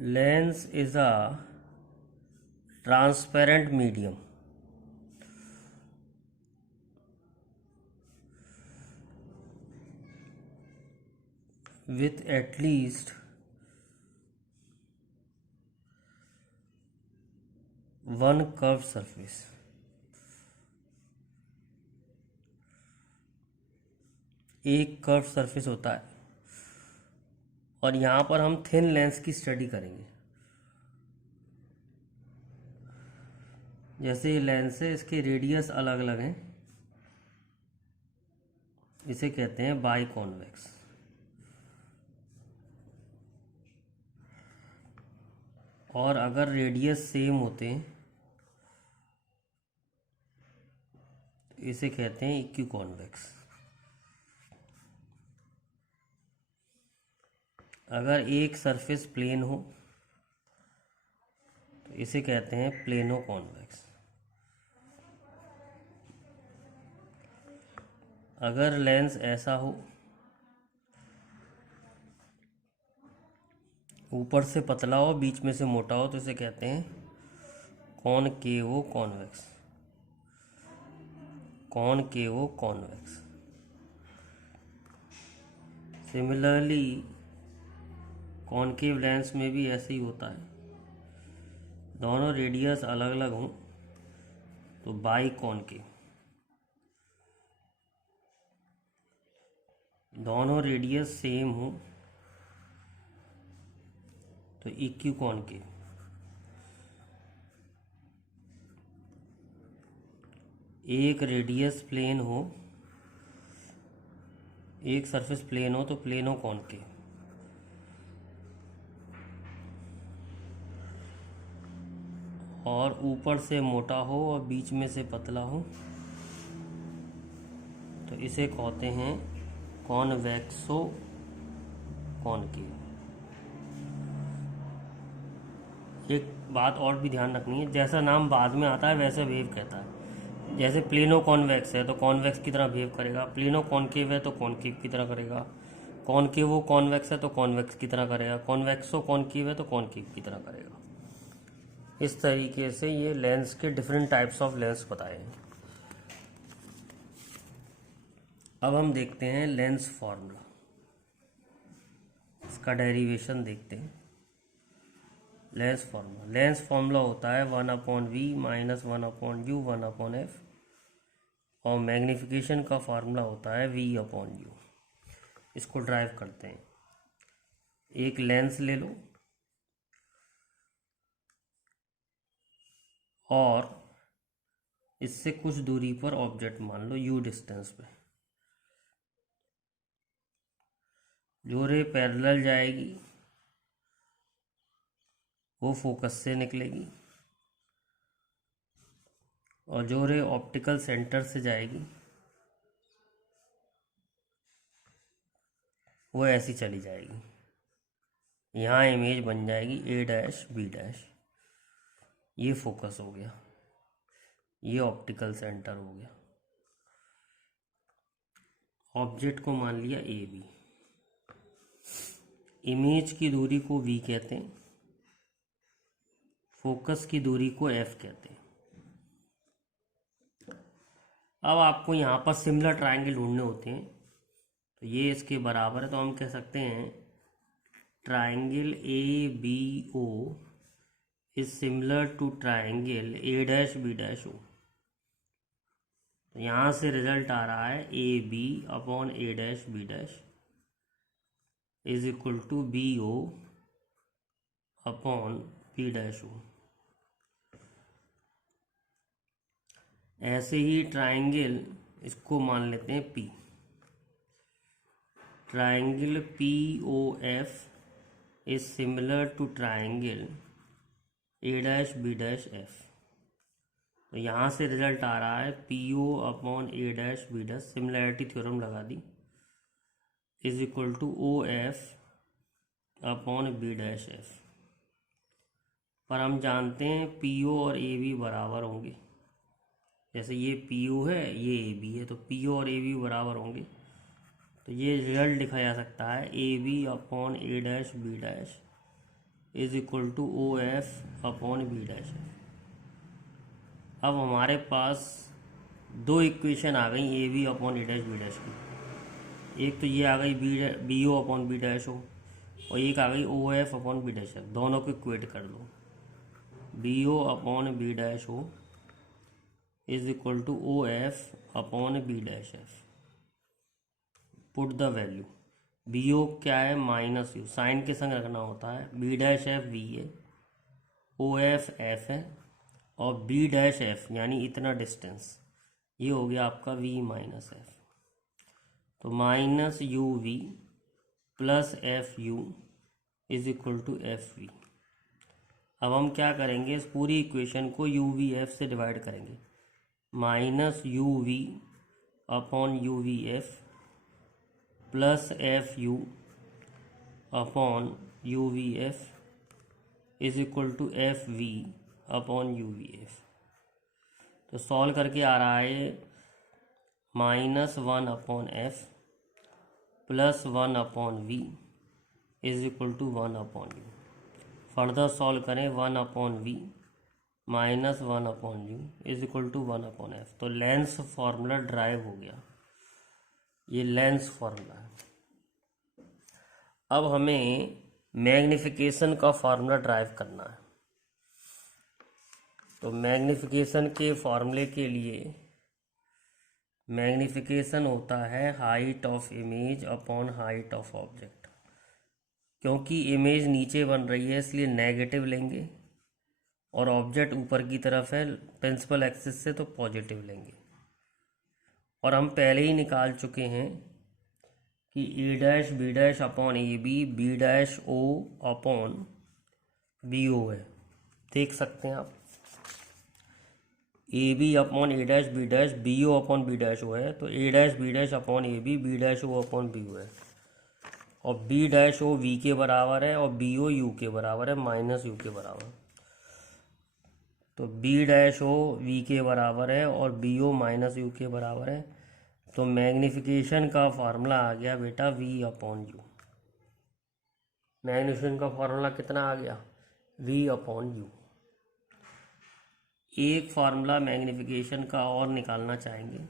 Lens is a transparent medium with at least one curved surface. एक curve surface होता है और यहाँ पर हम थिन लेंस की स्टडी करेंगे। जैसे ये लेंस है, इसके रेडियस अलग अलग हैं, इसे कहते हैं बाई कॉन्वेक्स। और अगर रेडियस सेम होते हैं तो इसे कहते हैं इक्यू कॉन्वेक्स। अगर एक सरफेस प्लेन हो तो इसे कहते हैं प्लेनो कॉन्वेक्स। अगर लेंस ऐसा हो, ऊपर से पतला हो, बीच में से मोटा हो, तो इसे कहते हैं कॉनकेवो convex. कॉनकेवो convex. Similarly concave lens में भी ऐसे ही होता है, दोनों रेडियस अलग अलग हों तो बाई कॉनकेव, दोनों रेडियस सेम हो तो इक्यू कॉनकेव। एक रेडियस प्लेन हो, एक सरफेस प्लेन हो तो प्लेनो कॉनकेव। और ऊपर से मोटा हो और बीच में से पतला हो तो इसे कहते हैं कॉन्वेक्सो कॉनकेव। एक बात और भी ध्यान रखनी है, जैसा नाम बाद में आता है वैसे बिहेव कहता है। जैसे प्लेनो कॉन्वेक्स है तो कॉन्वेक्स की तरह बिहेव करेगा, प्लेनो कॉनकेव है तो कॉनकेव की तरह करेगा, कॉनकेवो कॉन्वेक्स है तो कॉन्वेक्स की तरह करेगा, कॉन्वेक्सो कॉनकेव है तो कॉनकेव की तरह करेगा। इस तरीके से ये लेंस के डिफरेंट टाइप्स ऑफ लेंस बताए हैं। अब हम देखते हैं लेंस फॉर्मूला, इसका डेरिवेशन देखते हैं। लेंस फॉर्मूला होता है 1/v माइनस 1/u 1/f, और मैग्नीफिकेशन का फार्मूला होता है v/u। इसको ड्राइव करते हैं। एक लेंस ले लो और इससे कुछ दूरी पर ऑब्जेक्ट मान लो u डिस्टेंस पे। जो रे पैरेलल जाएगी वो फोकस से निकलेगी, और जो रे ऑप्टिकल सेंटर से जाएगी वो ऐसी चली जाएगी। यहाँ इमेज बन जाएगी a', b'। ये फोकस हो गया, ये ऑप्टिकल सेंटर हो गया। ऑब्जेक्ट को मान लिया ए बी। इमेज की दूरी को v कहते हैं, फोकस की दूरी को f कहते हैं। अब आपको यहाँ पर सिमिलर ट्रायंगल ढूंढने होते हैं, तो ये इसके बराबर है, तो हम कह सकते हैं triangle ABO is similar to triangle A', B'। तो यहाँ से रिजल्ट आ रहा है AB/A', B' is equal to BO/B'। ऐसे ही ट्रायंगल, इसको मान लेते हैं P। Triangle POF is similar to triangle A', B', तो यहाँ से रिजल्ट आ रहा है PO/A', B', सिमिलैरिटी थ्योरम लगा दी, इज इक्वल टू OF/B'। पर हम जानते हैं PO और AB बराबर होंगे। जैसे ये PO है, ये AB है, तो PO और AB बराबर होंगे, तो ये रिजल्ट लिखा जा सकता है AB/A', B' is equal to O F upon B dash F. अब हमारे पास दो इक्वेशन आ गई A B upon A dash B dash की। एक तो ये आ गई B O upon B dash O, और एक आ गई O F upon B dash F. दोनों को इक्वेट कर लो। B O upon B dash O is equal to O F upon B dash F. Put the value. B O क्या है, माइनस यू, साइन के संग रखना होता है। बी डैश एफ वी है, ओ एफ एफ है, और बी डैश एफ यानी इतना डिस्टेंस, ये हो गया आपका वी माइनस एफ। तो minus u v plus f u is equal to f v. अब हम क्या करेंगे, इस पूरी इक्वेशन को यू वी एफ से डिवाइड करेंगे। Minus u v upon u v f plus f u upon u v f is equal to f v upon u v f. तो सॉल्व करके आ रहा है minus one upon f plus one upon v is equal to one upon u. Further solve करें, one upon v minus one upon u is equal to one upon f. तो lens formula derive हो गया, ये lens formula है। अब हमें magnification का formula drive करना है। तो मैग्निफिकेशन के फार्मूले के लिए मैग्निफिकेशन होता है height of image upon height of object. क्योंकि इमेज नीचे बन रही है इसलिए नेगेटिव लेंगे, और ऑब्जेक्ट ऊपर की तरफ है प्रिंसिपल एक्सिस से, तो पॉजिटिव लेंगे। और हम पहले ही निकाल चुके हैं कि A dash B dash upon A B, B dash O upon B O है। देख सकते हैं आप, A B upon A dash B dash B O upon B dash O है, तो A dash B dash upon A B, B dash O upon B O है। और B dash O V के बराबर है, और बी ओ यू के बराबर है, माइनस यू के बराबर। तो बी डैश ओ वी के बराबर है और बी ओ माइनस यू के बराबर है। तो मैग्निफिकेशन का फार्मूला आ गया बेटा वी अपॉन यू। मैग्निफिकेशन का फार्मूला कितना आ गया, वी अपॉन यू। एक फार्मूला मैग्निफिकेशन का और निकालना चाहेंगे।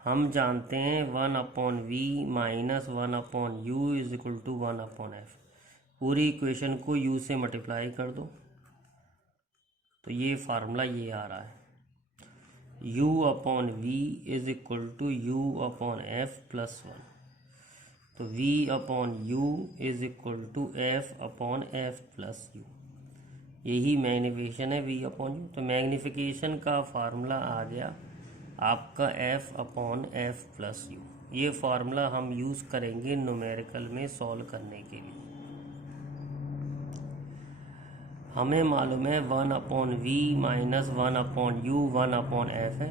हम जानते हैं one upon v minus one upon u is equal to one upon f. पूरी इक्वेशन को यू से मल्टीप्लाई कर दो, तो ये फार्मूला ये आ रहा है, u upon v is equal to u upon f plus one. तो v upon u is equal to f upon f plus u. यही मैग्निफिकेशन है v अपॉन यू। तो मैग्निफिकेशन का फार्मूला आ गया आपका f upon f plus u. ये formula हम यूज़ करेंगे न्यूमेरिकल में सॉल्व करने के लिए। हमें मालूम है one upon v minus one upon u one upon f है।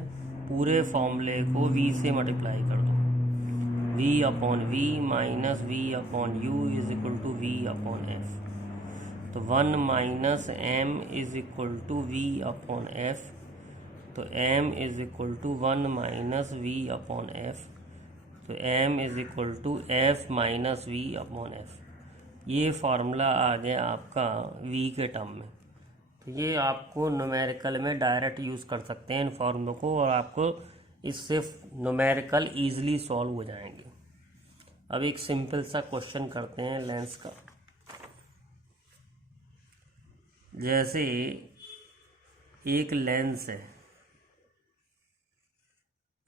पूरे फॉर्मूले को v से मल्टीप्लाई कर दो। v upon v minus v upon u is equal to v upon f. तो one minus m is equal to v upon f. तो m is equal to one minus v upon f. तो m is equal to f minus v upon f. ये formula आ गया आपका v के term में। तो ये आपको न्यूमेरिकल में डायरेक्ट यूज़ कर सकते हैं इन फार्मूलों को, और आपको इससे न्यूमेरिकल ईजिली सॉल्व हो जाएंगे। अब एक सिंपल सा क्वेश्चन करते हैं लेंस का। जैसे एक लेंस है,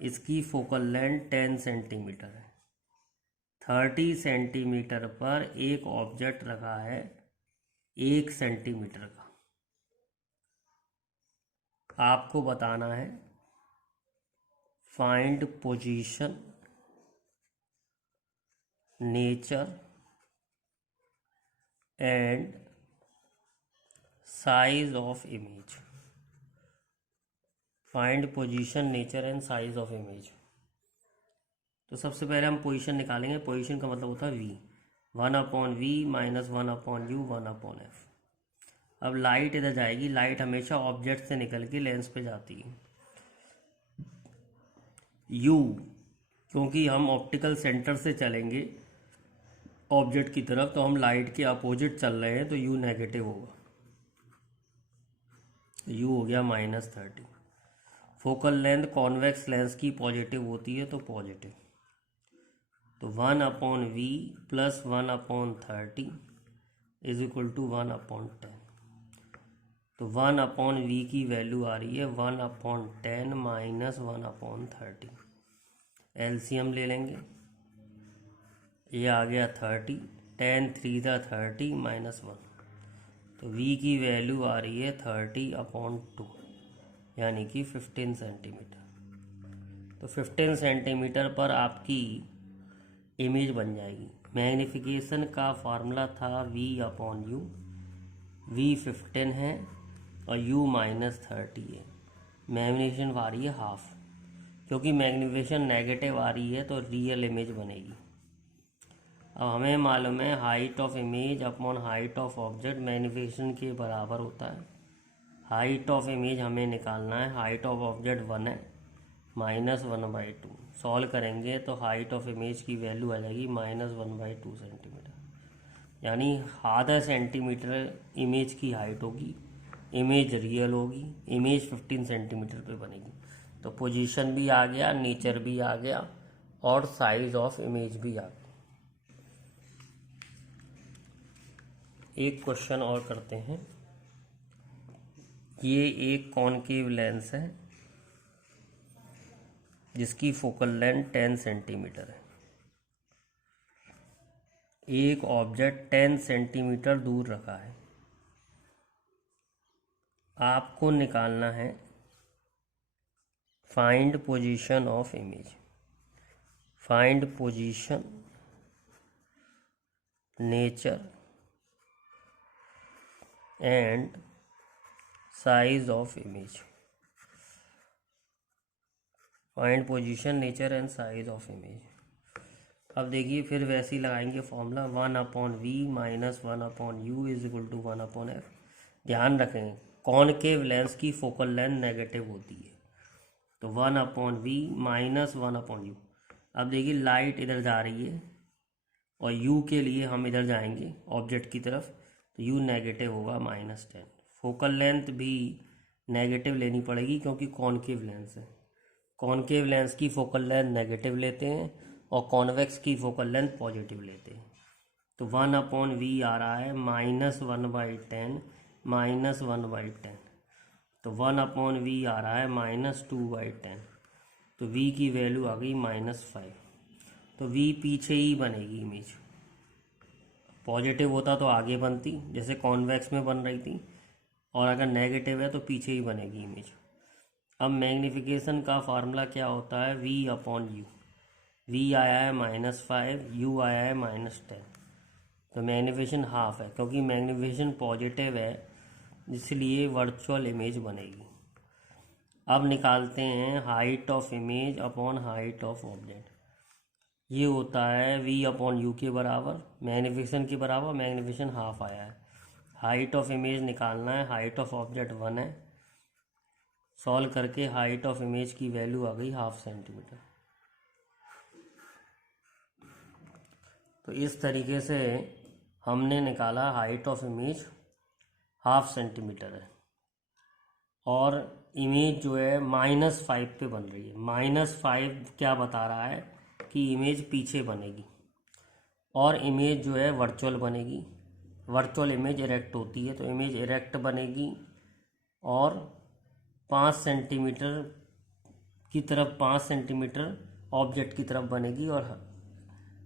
इसकी फोकल लेंथ 10 सेंटीमीटर है। 30 सेंटीमीटर पर एक ऑब्जेक्ट रखा है 1 सेंटीमीटर का। आपको बताना है find position, nature and size of image. Find position, nature and size of image. तो सबसे पहले हम पोजीशन निकालेंगे। पोजीशन का मतलब होता है v, one upon v minus one upon u one upon f. अब लाइट इधर जाएगी, लाइट हमेशा ऑब्जेक्ट से निकल के लेंस पे जाती है। यू, क्योंकि हम ऑप्टिकल सेंटर से चलेंगे ऑब्जेक्ट की तरफ, तो हम लाइट के अपोजिट चल रहे हैं तो यू नेगेटिव होगा, यू हो गया -30। फोकल लेंथ कॉन्वेक्स लेंस की पॉजिटिव होती है तो पॉजिटिव, तो 1/v plus 1/30 is equal to 1/10। तो 1/v की वैल्यू आ रही है 1/10 माइनस 1/30। एलसीएम ले लेंगे, ये आ गया 30, 10 3 30 माइनस 1, तो v की वैल्यू आ रही है 30/2 यानी कि 15 सेंटीमीटर। तो 15 सेंटीमीटर पर आपकी इमेज बन जाएगी। मैग्नीफिकेशन का फार्मूला था v/u, v 15 है और u -30 है। मैग्नीफिकेशन आ रही है हाफ, क्योंकि मैग्नीफिकेशन नेगेटिव आ रही है तो रियल इमेज बनेगी। अब हमें मालूम है height of image upon height of object magnification के बराबर होता है। हाइट ऑफ इमेज हमें निकालना है, हाइट ऑफ ऑब्जेक्ट 1 है, -1/2। सॉल्व करेंगे तो हाइट ऑफ इमेज की वैल्यू आ जाएगी -1/2 सेंटीमीटर, यानी आधा सेंटीमीटर इमेज की हाइट होगी, इमेज रियल होगी, इमेज 15 सेंटीमीटर पे बनेगी। तो पोजीशन भी आ गया, नेचर भी आ गया और साइज ऑफ इमेज भी आ गया। एक क्वेश्चन और करते हैं। ये एक कॉनकेव लेंस है जिसकी फोकल लेंथ 10 सेंटीमीटर है। एक ऑब्जेक्ट 10 सेंटीमीटर दूर रखा है। आपको निकालना है find position of image. Find position, nature and size of image. Find position, nature and size of image. अब देखिए फिर वैसे ही लगाएंगे formula 1/v minus 1/u is equal to 1/f। ध्यान रखें कॉनकेव लेंस की फोकल लेंथ नेगेटिव होती है, तो 1/v माइनस 1/u। अब देखिए लाइट इधर जा रही है और u के लिए हम इधर जाएंगे ऑब्जेक्ट की तरफ, तो u नेगेटिव होगा -10। फोकल लेंथ भी नेगेटिव लेनी पड़ेगी क्योंकि कॉनकेव लेंस है। कॉनकेव लेंस की फोकल लेंथ नेगेटिव लेते हैं और कॉन्वेक्स की फोकल लेंथ पॉजिटिव लेते हैं। तो 1/v आ रहा है -1/10 माइनस 1/10, तो 1/v आ रहा है -2/10, तो v की वैल्यू आ गई -5। तो v पीछे ही बनेगी इमेज, पॉजिटिव होता तो आगे बनती जैसे कॉन्वेक्स में बन रही थी, और अगर नेगेटिव है तो पीछे ही बनेगी इमेज। अब मैग्नीफिकेशन का फार्मूला क्या होता है, v/u। v आया है -5, u आया है -10, तो मैग्नीफिकेशन हाफ है, क्योंकि मैग्नीफिकेशन पॉजिटिव है इसलिए वर्चुअल इमेज बनेगी। अब निकालते हैं height of image upon height of object. ये होता है v/u के बराबर, मैग्नीफिकेशन के बराबर, मैग्नीफिकेशन हाफ आया है। हाइट ऑफ इमेज निकालना है, हाइट ऑफ ऑब्जेक्ट 1 है, सॉल्व करके हाइट ऑफ इमेज की वैल्यू आ गई 1/2 सेंटीमीटर। तो इस तरीके से हमने निकाला हाइट ऑफ इमेज 1/2 सेंटीमीटर है, और इमेज जो है -5 पे बन रही है। -5 क्या बता रहा है कि इमेज पीछे बनेगी, और इमेज जो है वर्चुअल बनेगी। वर्चुअल इमेज इरेक्ट होती है, तो इमेज इरेक्ट बनेगी और 5 सेंटीमीटर की तरफ, 5 सेंटीमीटर ऑब्जेक्ट की तरफ बनेगी, और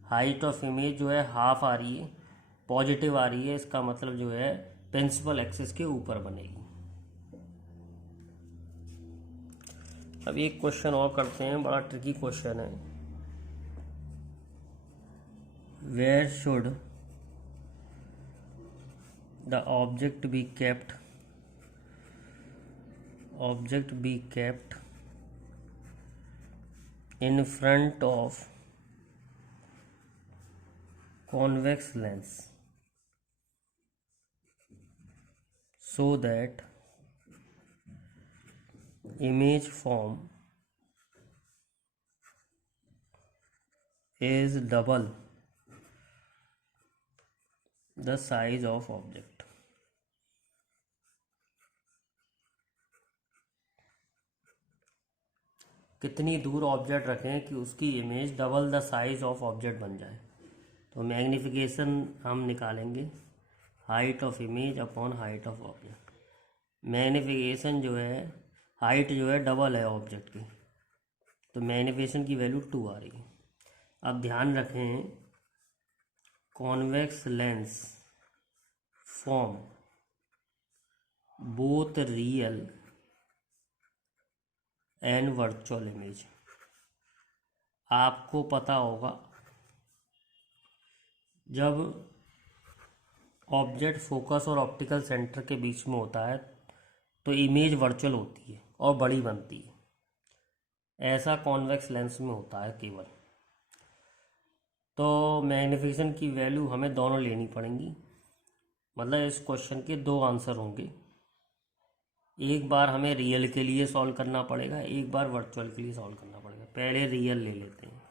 हाइट ऑफ इमेज जो है हाफ आ रही है, पॉजिटिव आ रही है, इसका मतलब जो है प्रिंसिपल एक्सिस के ऊपर बनेगी। अब एक क्वेश्चन और करते हैं, बड़ा ट्रिकी क्वेश्चन है। Where should the object be kept in front of convex lens so that image form is double the size of object. कितनी दूर ऑब्जेक्ट रखें कि उसकी image double the size of object बन जाए। तो मैग्नीफिकेशन हम निकालेंगे height of image upon height of object. Magnification जो है, हाइट जो है डबल है ऑब्जेक्ट की, तो मैग्नीफिकेशन की वैल्यू 2 आ रही है। अब ध्यान रखें, convex lens form both real and virtual image. आपको पता होगा जब ऑब्जेक्ट फोकस और ऑप्टिकल सेंटर के बीच में होता है तो इमेज वर्चुअल होती है और बड़ी बनती है। ऐसा कॉन्वेक्स लेंस में होता है केवल। तो मैग्नीफिकेशन की वैल्यू हमें दोनों लेनी पड़ेंगी, मतलब इस क्वेश्चन के 2 आंसर होंगे। एक बार हमें रियल के लिए सॉल्व करना पड़ेगा, एक बार वर्चुअल के लिए सॉल्व करना पड़ेगा। पहले रियल ले लेते हैं।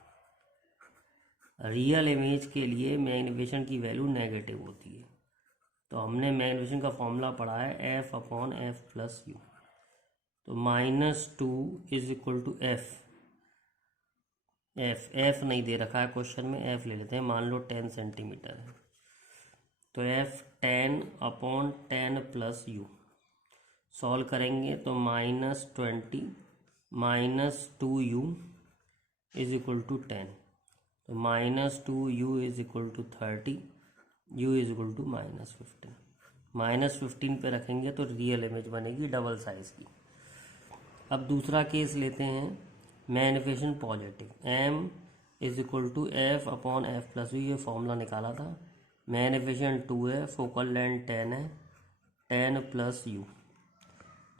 रियल इमेज के लिए मैग्नीफिकेशन की वैल्यू नेगेटिव होती है। तो हमने मैग्नीफिकेशन का फॉर्मूला पढ़ा है F upon F plus you. तो -2 इज इक्वल टू एफ नहीं दे रखा है क्वेश्चन में, एफ ले लेते हैं। मान लो 10 सेंटीमीटर है, तो F 10 upon 10 plus you. Solve करेंगे तो -20 -2u इज इक्वल टू 10। तो -2u is equal to 30, u is equal to -15। -15 पे रखेंगे तो रियल इमेज बनेगी डबल साइज की। अब दूसरा केस लेते हैं, magnification positive. m is equal to f upon f plus u, ये फॉर्मूला निकाला था। मैग्नीफिकेशन 2 है, फोकल लेंथ 10 है, 10 प्लस यू।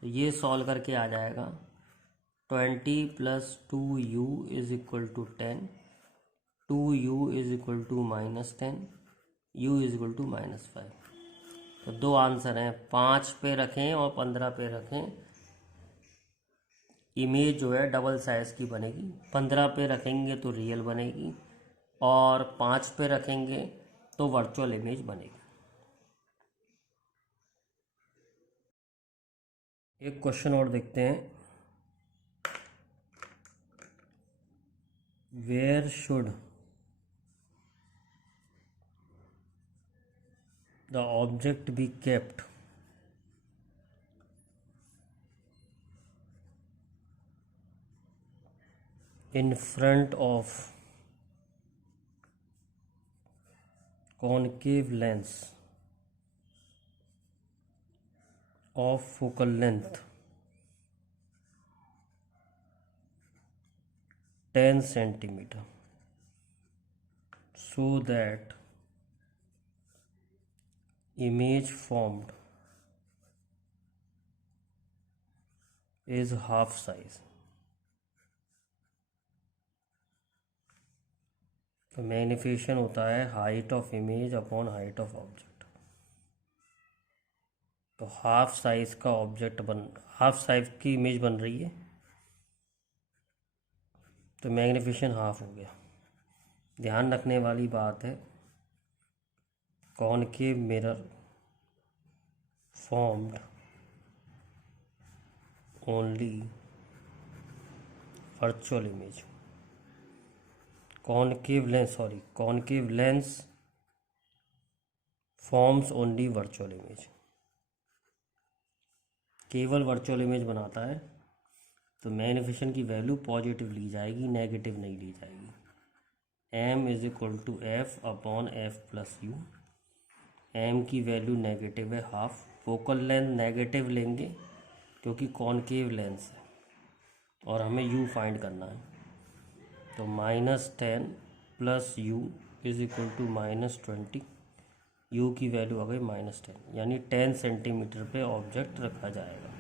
तो ये सॉल्व करके आ जाएगा 20 plus 2u is equal to 10, 2u is equal to -10, u is equal to -5। तो 2 आंसर हैं, 5 पे रखें और 15 पे रखें। इमेज जो है डबल साइज की बनेगी। 15 पे रखेंगे तो रियल बनेगी और 5 पे रखेंगे तो वर्चुअल इमेज बनेगी। एक क्वेश्चन और देखते हैं। Where should the object be kept in front of concave lens of focal length 10 centimeter so that image formed is half size। तो मैग्नीफिकेशन होता है height of image upon height of object. तो half size का object half size की image बन रही है, तो मैग्नीफिकेशन हाफ हो गया। ध्यान रखने वाली बात है, concave mirror formed only virtual image. Concave lens forms only virtual image. केवल वर्चुअल इमेज बनाता है, तो मैग्नीफिकेशन की वैल्यू पॉजिटिव ली जाएगी, नेगेटिव नहीं ली जाएगी। m is equal to f upon f plus u. m की वैल्यू नेगेटिव है, हाफ। फोकल लेंथ नेगेटिव लेंगे क्योंकि कॉनकेव लेंस है और हमें u फाइंड करना है। तो -10 plus u is equal to -20, u की वैल्यू आ गई -10, यानी 10 सेंटीमीटर पे ऑब्जेक्ट रखा जाएगा।